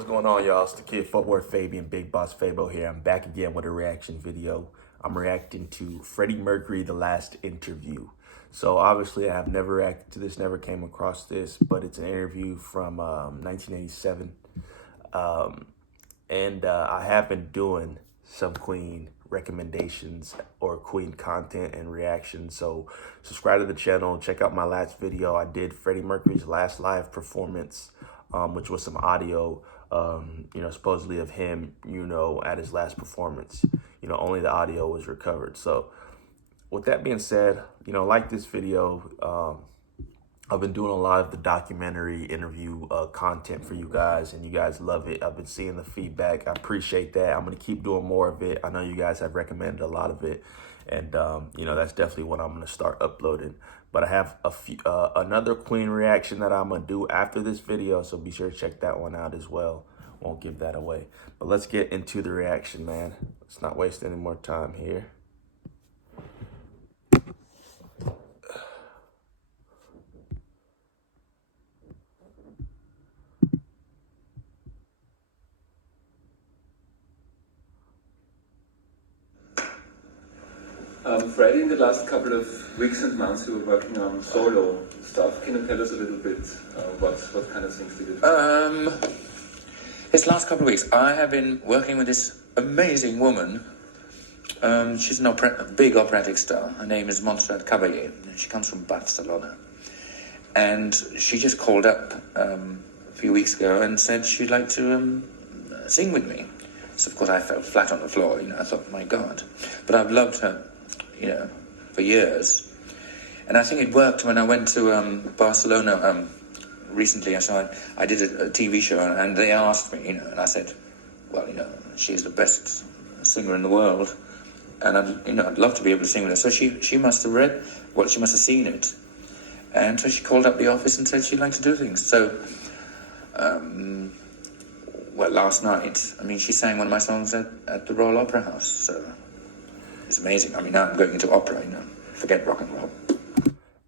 What's going on, y'all? It's the Kid Footwear Fabian, Big Boss Fabo here. I'm back again with a reaction video. I'm reacting to Freddie Mercury, The Last Interview. So obviously I have never reacted to this, never came across this, but it's an interview from 1987. I have been doing some Queen recommendations or Queen content and reactions. So subscribe to the channel, check out my last video. I did Freddie Mercury's last live performance, which was some audio, supposedly of him, at his last performance. Only the audio was recovered. So with that being said, like this video, I've been doing a lot of the documentary interview content for you guys, and you guys love it. I've been seeing the feedback. I appreciate that. I'm going to keep doing more of it. I know you guys have recommended a lot of it, and, that's definitely what I'm going to start uploading. But I have another Queen reaction that I'm going to do after this video, so be sure to check that one out as well. Won't give that away. But let's get into the reaction, man. Let's not waste any more time here. Freddie, in the last couple of weeks and months, you were working on solo stuff. Can you tell us a little bit what kind of things did you do? This last couple of weeks, I have been working with this amazing woman. She's a big operatic star. Her name is Montserrat Caballé. She comes from Barcelona. And she just called up a few weeks ago and said she'd like to sing with me. So, of course, I fell flat on the floor. I thought, my God. But I've loved her, for years. And I think it worked when I went to Barcelona recently. So I did a TV show, and they asked me, and I said, well, she's the best singer in the world. And I'd love to be able to sing with her. So she must have read, well, she must have seen it. And so she called up the office and said she'd like to do things. So, last night, she sang one of my songs at the Royal Opera House. So it's amazing. Now I'm going into opera, forget rock and roll.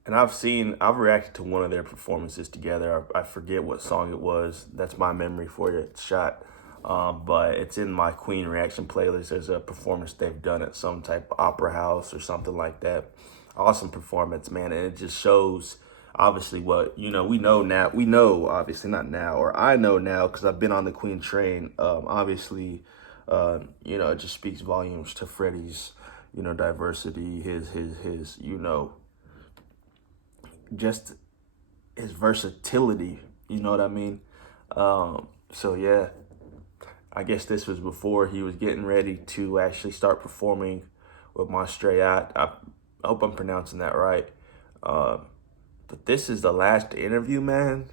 And I've reacted to one of their performances together. I forget what song it was. That's my memory for you. It's shot. But it's in my Queen reaction playlist. There's a performance they've done at some type of opera house or something like that. Awesome performance, man. And it just shows, obviously, what, we know now. We know, obviously, not now, or I know now because I've been on the Queen train. Obviously, it just speaks volumes to Freddie's, diversity, his just his versatility, you know what I mean? So yeah, I guess this was before he was getting ready to actually start performing with Montserrat. I hope I'm pronouncing that right. But this is the last interview, man.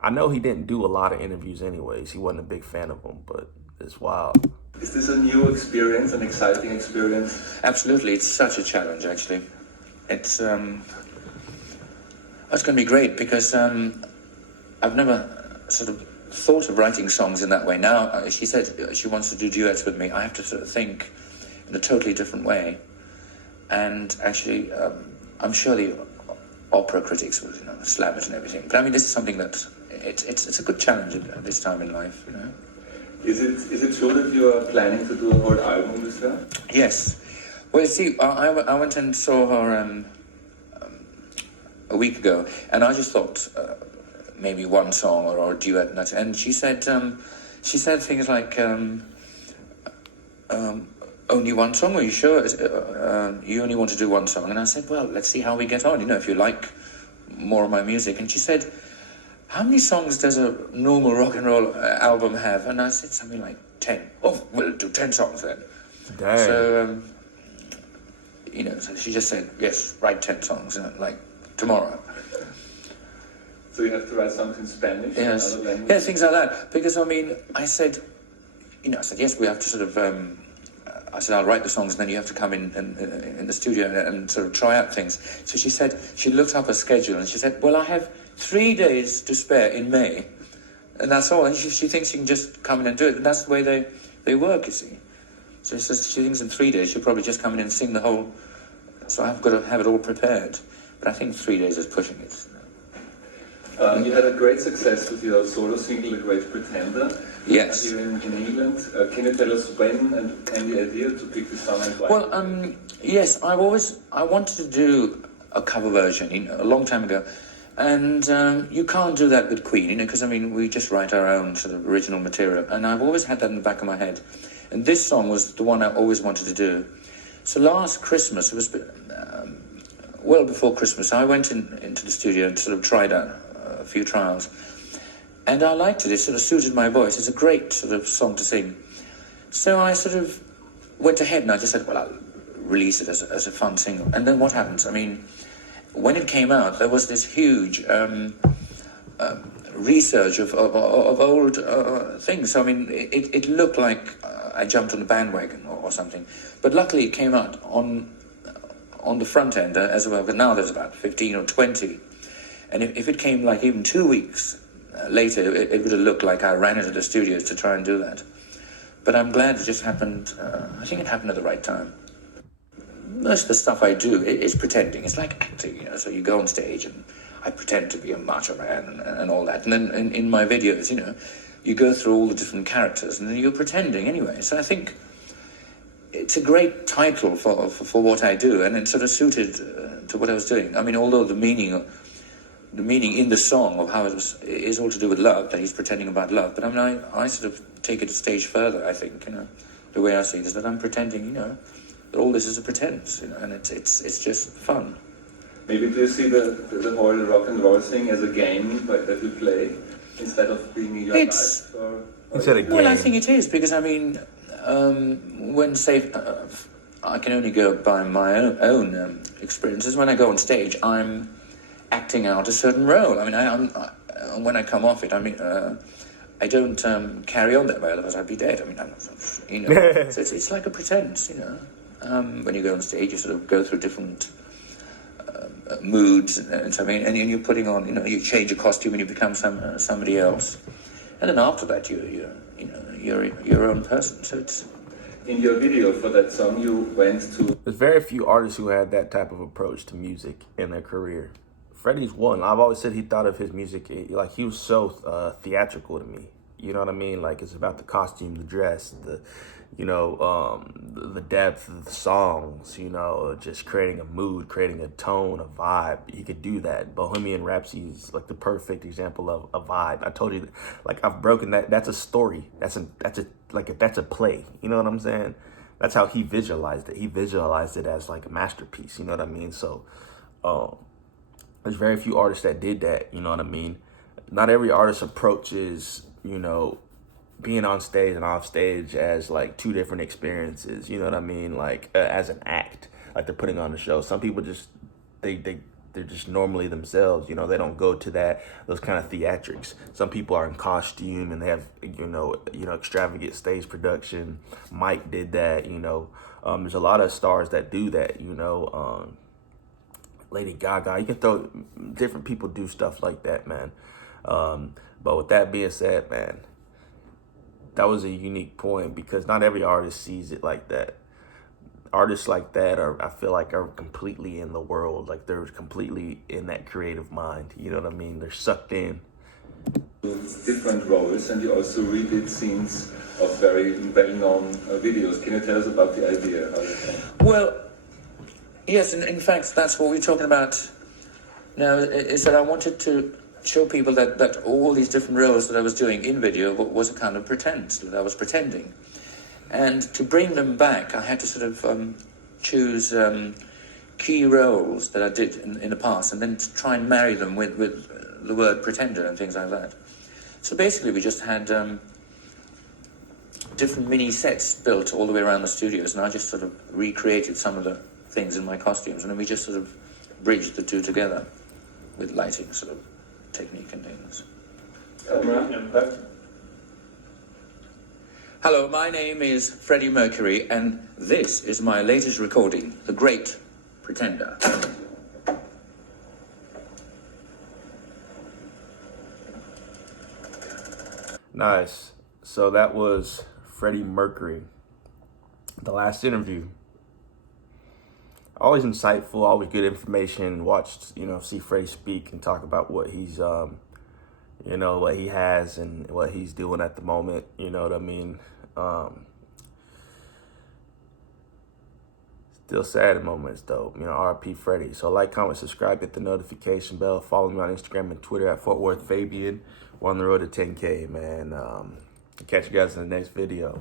I know he didn't do a lot of interviews anyways. He wasn't a big fan of them, but it's wild. Is this a new experience, an exciting experience? Absolutely. It's such a challenge, actually. It's going to be great because I've never sort of thought of writing songs in that way. Now, she said she wants to do duets with me. I have to sort of think in a totally different way. And actually, I'm sure the opera critics will, slam it and everything. But this is something that it's a good challenge at this time in life, Is it true that you are planning to do a whole album with her? Yes. Well, see, I went and saw her a week ago, and I just thought maybe one song or a duet, and she said things like only one song. Are you sure? You only want to do one song? And I said, well, let's see how we get on. If you like more of my music. And she said, how many songs does a normal rock and roll album have? And I said something like 10. Oh, we'll do 10 songs then. Dang. So so she just said, yes, write 10 songs, like tomorrow. So you have to write songs in Spanish? Yes. Another language? Yeah, things like that. Because, I said, yes, we have to sort of, I said, I'll write the songs, and then you have to come in the studio and sort of try out things. So she said, she looked up her schedule, and she said, well, I have 3 days to spare in May, and that's all. And she thinks she can just come in and do it. And that's the way they work, you see. So she says she thinks in 3 days she'll probably just come in and sing the whole. So I've got to have it all prepared. But I think 3 days is pushing it. You had a great success with your solo single, The Great Pretender. Yes. Here in England. Can you tell us when and the idea to pick this song and why? Well, yes, I wanted to do a cover version, a long time ago. And you can't do that with Queen, because, we just write our own sort of original material. And I've always had that in the back of my head. And this song was the one I always wanted to do. So last Christmas, it was well before Christmas, I went into the studio and sort of tried out a few trials. And I liked it. It sort of suited my voice. It's a great sort of song to sing. So I sort of went ahead and I just said, well, I'll release it as a fun single. And then what happens? When it came out, there was this huge research of old things. So, it looked like I jumped on the bandwagon or something. But luckily it came out on the front end as well. But now there's about 15 or 20. And if it came like even 2 weeks later, it would have looked like I ran into the studios to try and do that. But I'm glad it just happened. I think it happened at the right time. Most of the stuff I do is pretending. It's like acting, So you go on stage and I pretend to be a macho man and all that. And then in my videos, you go through all the different characters and then you're pretending anyway. So I think it's a great title for what I do, and it sort of suited to what I was doing. Although the meaning in the song of how it was is all to do with love, that he's pretending about love. But I sort of take it a stage further. I think the way I see it is that I'm pretending, that all this is a pretense, and it's just fun. Maybe do you see the whole rock and roll thing as a game that you play instead of being in your life? Instead of game. Well, I think it is, because when I can only go by my own experiences. When I go on stage, I'm acting out a certain role. When I come off it, I don't carry on that way, otherwise I'd be dead. So it's like a pretense, When you go on stage, you sort of go through different moods and something, and you're putting on, you change your costume and you become somebody else, and then after that you're your own person. So it's. In your video for that song, you went to. There's very few artists who had that type of approach to music in their career. Freddie's one. I've always said he thought of his music like he was so theatrical to me. You know what I mean? Like, it's about the costume, the dress, the depth of the songs, just creating a mood, creating a tone, a vibe. He could do that. Bohemian Rhapsody is like the perfect example of a vibe. I told you, like, I've broken that. That's a story. That's a play. You know what I'm saying? That's how he visualized it. He visualized it as like a masterpiece. You know what I mean? So, there's very few artists that did that. You know what I mean? Not every artist approaches, being on stage and off stage as like two different experiences, you know what I mean? Like as an act, like they're putting on a show. Some people just, they're just normally themselves, they don't go to those kind of theatrics. Some people are in costume and they have, extravagant stage production. Mike did that, there's a lot of stars that do that, Lady Gaga, you can throw, different people do stuff like that, man. But with that being said, man, that was a unique point because not every artist sees it like that. Artists like that I feel like are completely in the world. Like they're completely in that creative mind. You know what I mean? They're sucked in. Different roles, and you also redid scenes of very well-known videos. Can you tell us about the idea? How that came? Well, yes, and in fact, that's what we're talking about now, is that I wanted to show people that all these different roles that I was doing in video was a kind of pretense, that I was pretending. And to bring them back, I had to sort of choose key roles that I did in the past, and then to try and marry them with the word pretender and things like that. So basically we just had different mini sets built all the way around the studios, and I just sort of recreated some of the things in my costumes, and then we just sort of bridged the two together with lighting sort of technique and things. Hello, my name is Freddie Mercury, and this is my latest recording, The Great Pretender. Nice. So that was Freddie Mercury. The last interview. always insightful, always good information. Watch, see Freddie speak and talk about what he's, what he has and what he's doing at the moment. You know what I mean? Still sad at moments though, RP Freddie. So like, comment, subscribe, hit the notification bell. Follow me on Instagram and Twitter at Fort Worth Fabian. We're on the road to 10K, man. Catch you guys in the next video.